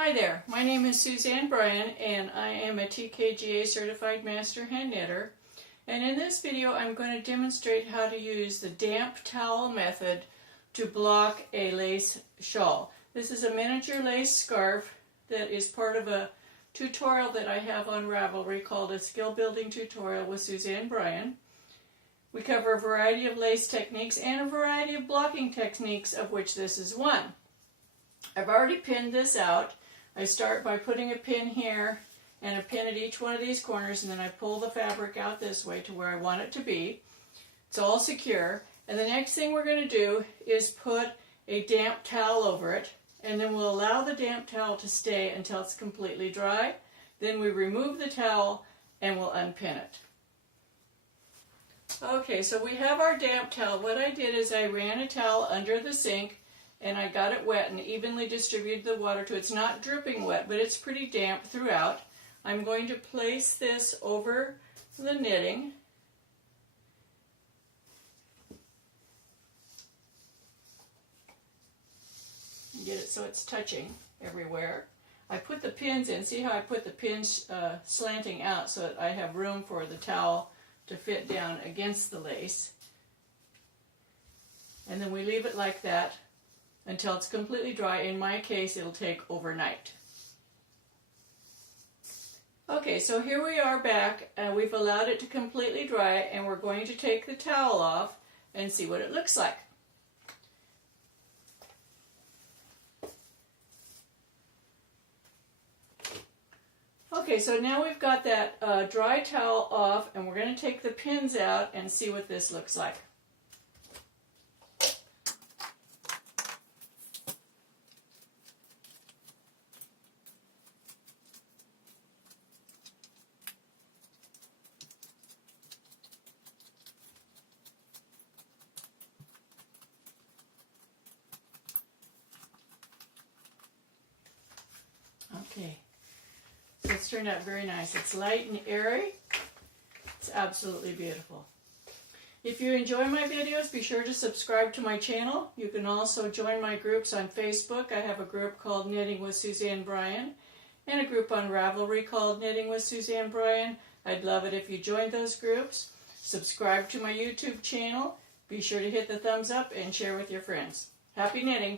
Hi there, my name is Suzanne Bryan and I am a TKGA certified master hand knitter, and in this video I'm going to demonstrate how to use the damp towel method to block a lace shawl. This is a miniature lace scarf that is part of a tutorial that I have on Ravelry called a skill building tutorial with Suzanne Bryan. We cover a variety of lace techniques and a variety of blocking techniques, of which this is one. I've already pinned this out. I start by putting a pin here and a pin at each one of these corners, and then I pull the fabric out this way to where I want it to be. It's all secure, and the next thing we're going to do is put a damp towel over it, and then we'll allow the damp towel to stay until it's completely dry. Then we remove the towel and we'll unpin it. Okay, so we have our damp towel. What I did is I ran a towel under the sink and I got it wet and evenly distributed the water to it. It's not dripping wet, but it's pretty damp throughout. I'm going to place this over the knitting. Get it so it's touching everywhere. I put the pins in. See how I put the pins slanting out so that I have room for the towel to fit down against the lace. And then we leave it like that until it's completely dry. In my case, it'll take overnight. Okay, so here we are back, and we've allowed it to completely dry, and we're going to take the towel off and see what it looks like. Okay, so now we've got that dry towel off, and we're going to take the pins out and see what this looks like. Okay. So it's turned out very nice. It's light and airy. It's absolutely beautiful. If you enjoy my videos, be sure to subscribe to my channel. You can also join my groups on Facebook. I have a group called Knitting with Suzanne Bryan and a group on Ravelry called Knitting with Suzanne Bryan. I'd love it if you joined those groups. Subscribe to my YouTube channel. Be sure to hit the thumbs up and share with your friends. Happy knitting!